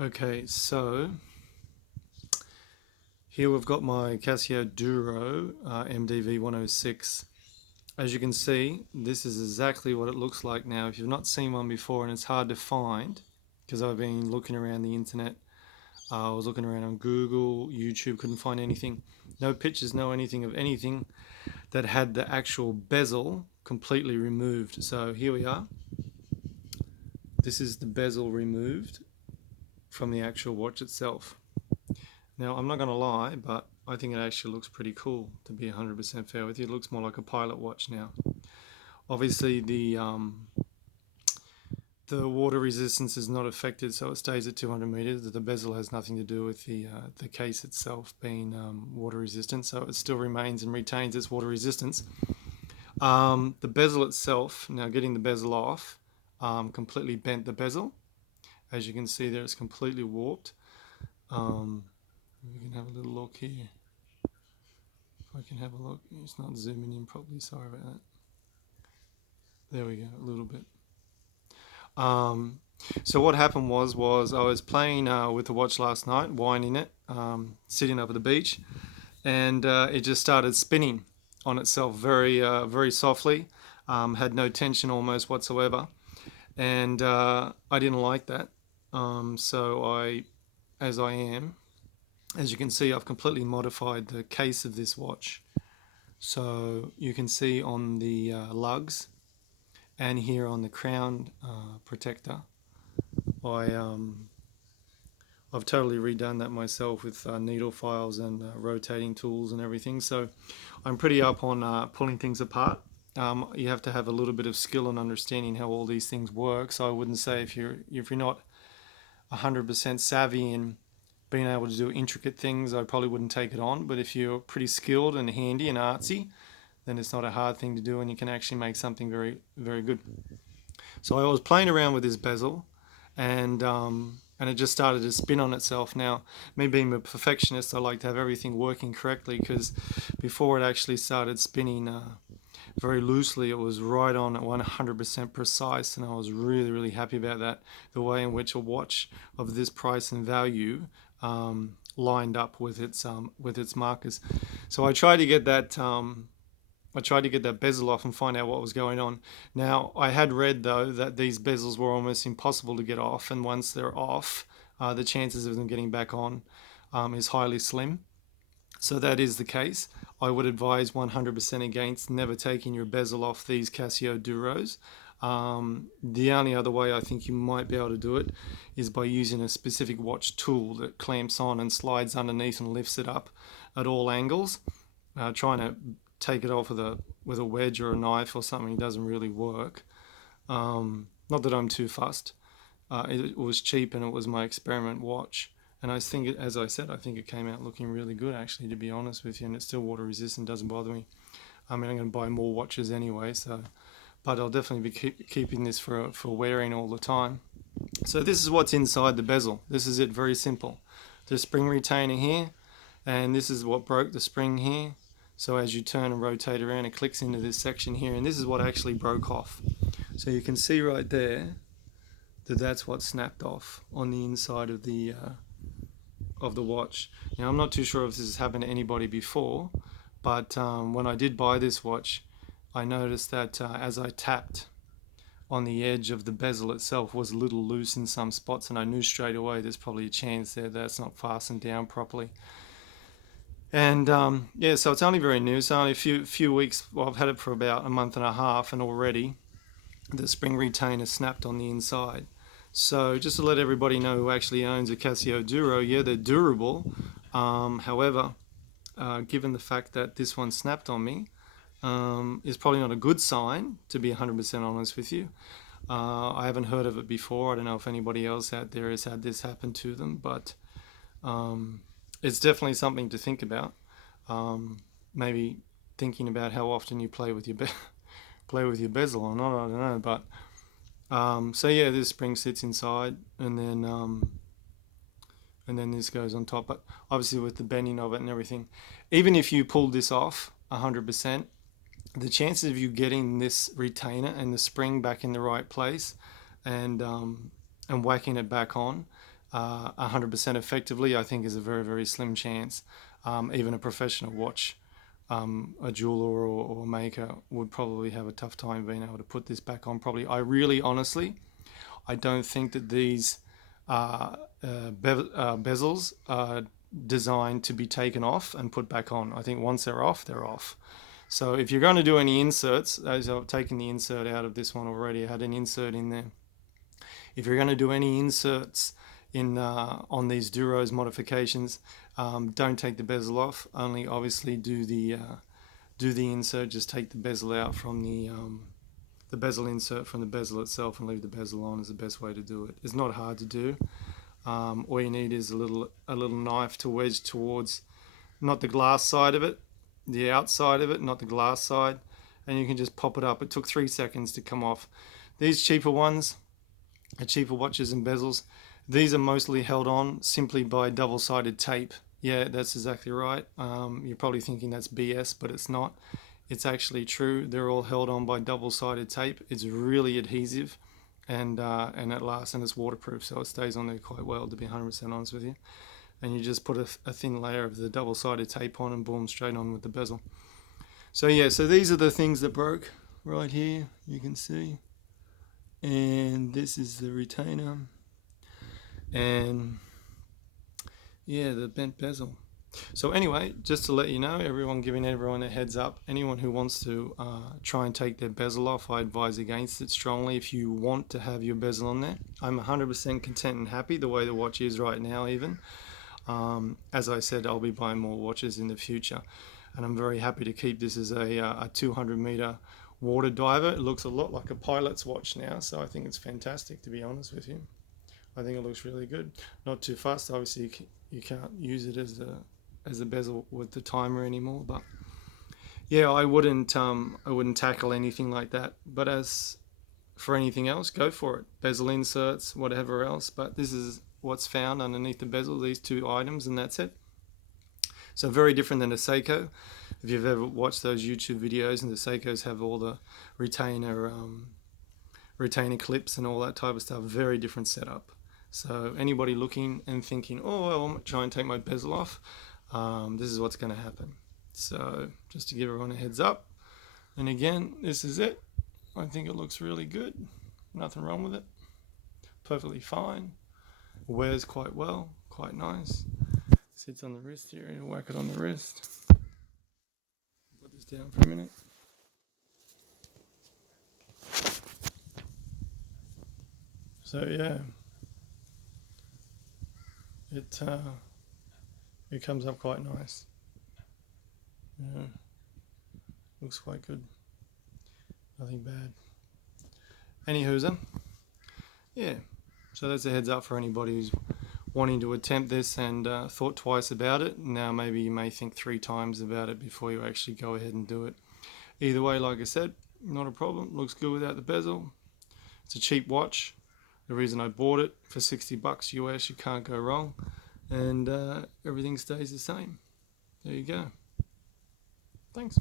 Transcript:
Okay, so here we've got my Casio Duro MDV-106. As you can see, this is exactly what it looks like now. If you've not seen one before, and it's hard to find, because I've been looking around the internet, I was looking around on Google, YouTube, couldn't find anything. No pictures, no anything of anything that had the actual bezel completely removed. So here we are. This is the bezel removed from the actual watch itself. Now, I'm not going to lie, but I think it actually looks pretty cool, to be 100% fair with you. It looks more like a pilot watch now. Obviously, the water resistance is not affected, so it stays at 200 meters. The bezel has nothing to do with the case itself being water resistant, so it still remains and retains its water resistance. The bezel itself, now getting the bezel off, completely bent the bezel. As you can see there, it's completely warped. We can have a little look here. If I can have a look, it's not zooming in properly, sorry about that. There we go, a little bit. So what happened was I was playing with the watch last night, winding it, sitting up at the beach, and it just started spinning on itself very softly, had no tension almost whatsoever, and I didn't like that. So as you can see, I've completely modified the case of this watch. So you can see on the lugs and here on the crown protector, I've totally redone that myself with needle files and rotating tools and everything. So I'm pretty up on pulling things apart. You have to have a little bit of skill and understanding how all these things work. So I wouldn't say if you're not 100% savvy in being able to do intricate things, I probably wouldn't take it on. But if you're pretty skilled and handy and artsy, then it's not a hard thing to do, and you can actually make something very good. So I was playing around with this bezel, and it just started to spin on itself. Now, me being a perfectionist, I like to have everything working correctly, because before it actually started spinning very loosely, it was right on at 100% precise, and I was really happy about that. The way in which a watch of this price and value lined up with its markers. So I tried to get that. I tried to get that bezel off and find out what was going on. Now, I had read, though, that these bezels were almost impossible to get off, and once they're off, the chances of them getting back on is highly slim. So that is the case. I would advise 100% against never taking your bezel off these Casio Duros. The only other way I think you might be able to do it is by using a specific watch tool that clamps on and slides underneath and lifts it up at all angles. Trying to take it off with a wedge or a knife or something doesn't really work. Not that I'm too fussed. It was cheap and it was my experiment watch. And I think, as I said, I think it came out looking really good, actually, to be honest with you. And it's still water resistant, doesn't bother me. I mean, I'm going to buy more watches anyway, but I'll definitely be keeping this for wearing all the time. So this is what's inside the bezel. This is it, very simple. The spring retainer here, and this is what broke the spring here. So as you turn and rotate around, it clicks into this section here, and this is what actually broke off. So you can see right there that that's what snapped off on the inside of the watch. Now, I'm not too sure if this has happened to anybody before, but when I did buy this watch, I noticed that as I tapped on the edge of the bezel itself was a little loose in some spots, and I knew straight away there's probably a chance there that's not fastened down properly. And yeah, so it's only very new. It's only a few weeks. Well, I've had it for about a month and a half, and already the spring retainer snapped on the inside. So just to let everybody know who actually owns a Casio Duro, yeah, they're durable. However, given the fact that this one snapped on me, is probably not a good sign, to be 100% honest with you. I haven't heard of it before. I don't know if anybody else out there has had this happen to them, but it's definitely something to think about. Maybe thinking about how often you play with your bezel or not. I don't know, but so yeah, this spring sits inside, and then this goes on top. But obviously, with the bending of it and everything, even if you pulled this off 100%, the chances of you getting this retainer and the spring back in the right place and whacking it back on 100% effectively, I think is a very, very slim chance. Even a professional watch, a jeweler or maker would probably have a tough time being able to put this back on properly. I really, honestly, I don't think that these bezels are designed to be taken off and put back on. I think once they're off, they're off. So if you're going to do any inserts, as I've taken the insert out of this one already, I had an insert in there. If you're going to do any inserts in on these Duros modifications, don't take the bezel off. Only obviously do the insert. Just take the bezel out from the bezel insert from the bezel itself and leave the bezel on is the best way to do it. It's not hard to do. All you need is a little knife to wedge towards, not the glass side of it, the outside of it, not the glass side, and you can just pop it up. It took 3 seconds to come off. These cheaper ones, cheaper watches and bezels, these are mostly held on simply by double-sided tape. Yeah, that's exactly right. You're probably thinking that's BS, but it's not. It's actually true. They're all held on by double-sided tape. It's really adhesive, and it lasts, and it's waterproof, so it stays on there quite well, to be 100% honest with you. And you just put a thin layer of the double-sided tape on and boom, straight on with the bezel. So yeah, so these are the things that broke right here, you can see. And this is the retainer. And yeah, the bent bezel. So anyway, just to let you know, giving everyone a heads up, anyone who wants to try and take their bezel off, I advise against it strongly. If you want to have your bezel on there, I'm 100% content and happy the way the watch is right now even. As I said, I'll be buying more watches in the future, and I'm very happy to keep this as a 200 meter water diver. It looks a lot like a pilot's watch now, so I think it's fantastic, to be honest with you. I think it looks really good. Not too fast, obviously you can't use it as a bezel with the timer anymore, but yeah, I wouldn't tackle anything like that. But as for anything else, go for it. Bezel inserts, whatever else, but this is what's found underneath the bezel, these two items, and that's it. So very different than a Seiko. If you've ever watched those YouTube videos, and the Seikos have all the retainer clips and all that type of stuff, very different setup. So anybody looking and thinking, oh, well, I'm trying to take my bezel off, this is what's going to happen. So just to give everyone a heads up. And again, this is it. I think it looks really good. Nothing wrong with it. Perfectly fine. Wears quite well, quite nice. Sits on the wrist here, and whack it on the wrist. Put this down for a minute. So yeah, it comes up quite nice. Yeah, looks quite good. Nothing bad. Anywho's, yeah. So that's a heads up for anybody who's wanting to attempt this and thought twice about it. Now maybe you may think 3 times about it before you actually go ahead and do it. Either way, like I said, not a problem. Looks good without the bezel. It's a cheap watch. The reason I bought it for $60 US, you can't go wrong. And everything stays the same. There you go. Thanks.